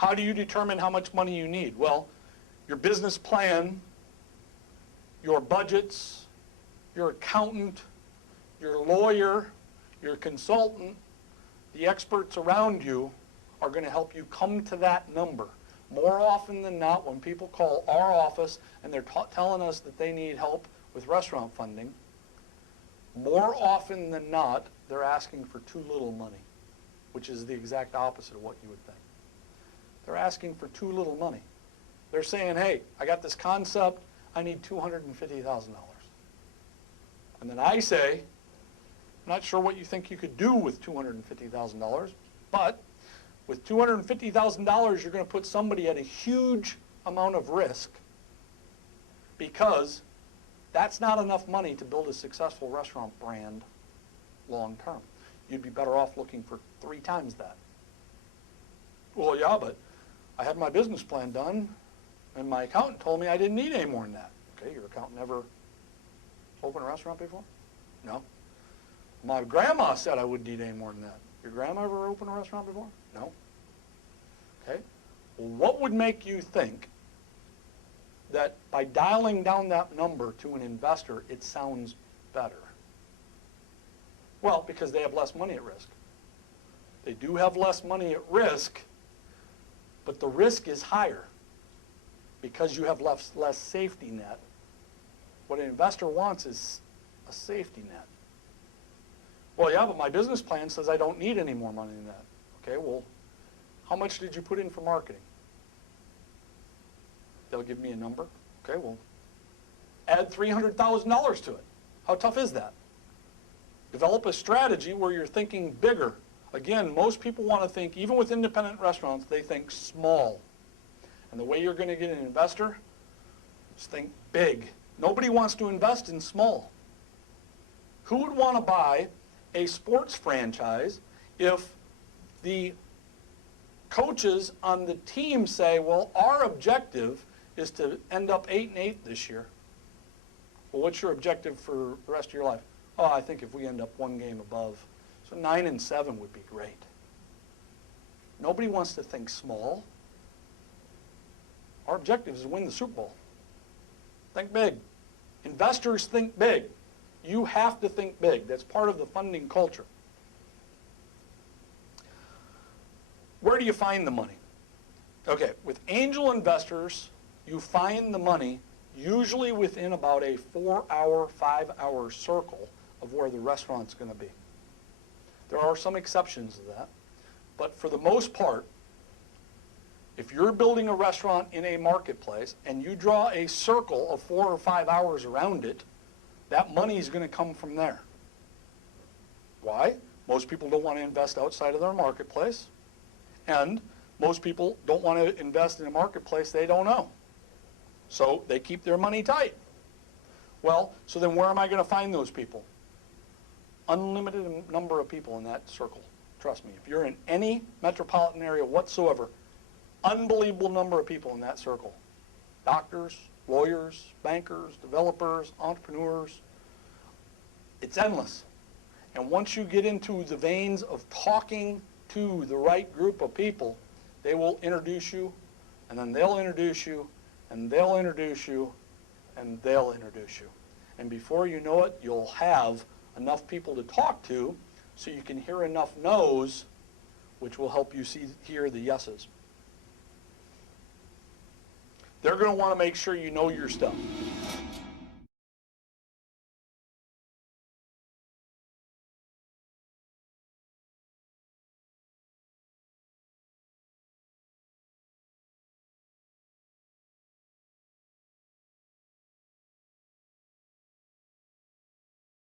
How do you determine how much money you need? Well, your business plan, your budgets, your accountant, your lawyer, your consultant, the experts around you are going to help you come to that number. More often than not, when people call our office and they're telling us that they need help with restaurant funding, more often than not, they're asking for too little money, which is the exact opposite of what you would think. They're asking for too little money. They're saying, hey, I got this concept, I need $250,000. And then I say, I'm not sure what you think you could do with $250,000, but with $250,000, you're going to put somebody at a huge amount of risk because that's not enough money to build a successful restaurant brand long term. You'd be better off looking for 3 times that. Well, yeah, but I had my business plan done, and my accountant told me I didn't need any more than that. Okay, your accountant never opened a restaurant before? No. My grandma said I wouldn't need any more than that. Your grandma ever opened a restaurant before? No. Okay. Well, what would make you think that by dialing down that number to an investor, it sounds better? Well, because they have less money at risk. They do have less money at risk, but the risk is higher because you have less safety net. What an investor wants is a safety net. Well, yeah, but my business plan says I don't need any more money than that. Okay, well, how much did you put in for marketing? They'll give me a number. Okay, well, add $300,000 to it. How tough is that? Develop a strategy where you're thinking bigger. Again, most people want to think, even with independent restaurants, they think small. And the way you're going to get an investor is think big. Nobody wants to invest in small. Who would want to buy a sports franchise if the coaches on the team say, well, our objective is to end up 8-8 this year? Well, what's your objective for the rest of your life? Oh, I think if we end up 1 game above, so 9-7 would be great. Nobody wants to think small. Our objective is to win the Super Bowl. Think big. Investors think big. You have to think big. That's part of the funding culture. Where do you find the money? Okay, with angel investors, you find the money usually within about a 4-hour, 5-hour circle of where the restaurant's going to be. There are some exceptions to that, but for the most part, if you're building a restaurant in a marketplace and you draw a circle of 4 or 5 hours around it, that money is going to come from there. Why? Most people don't want to invest outside of their marketplace, and most people don't want to invest in a marketplace they don't know. So they keep their money tight. Well, so then where am I going to find those people? Unlimited number of people in that circle. Trust me, if you're in any metropolitan area whatsoever, unbelievable number of people in that circle. Doctors, lawyers, bankers, developers, entrepreneurs. It's endless. And once you get into the veins of talking to the right group of people, they will introduce you, and then they'll introduce you, and they'll introduce you, and they'll introduce you. And before you know it, you'll have enough people to talk to so you can hear enough no's, which will help you hear the yeses. They're going to want to make sure you know your stuff.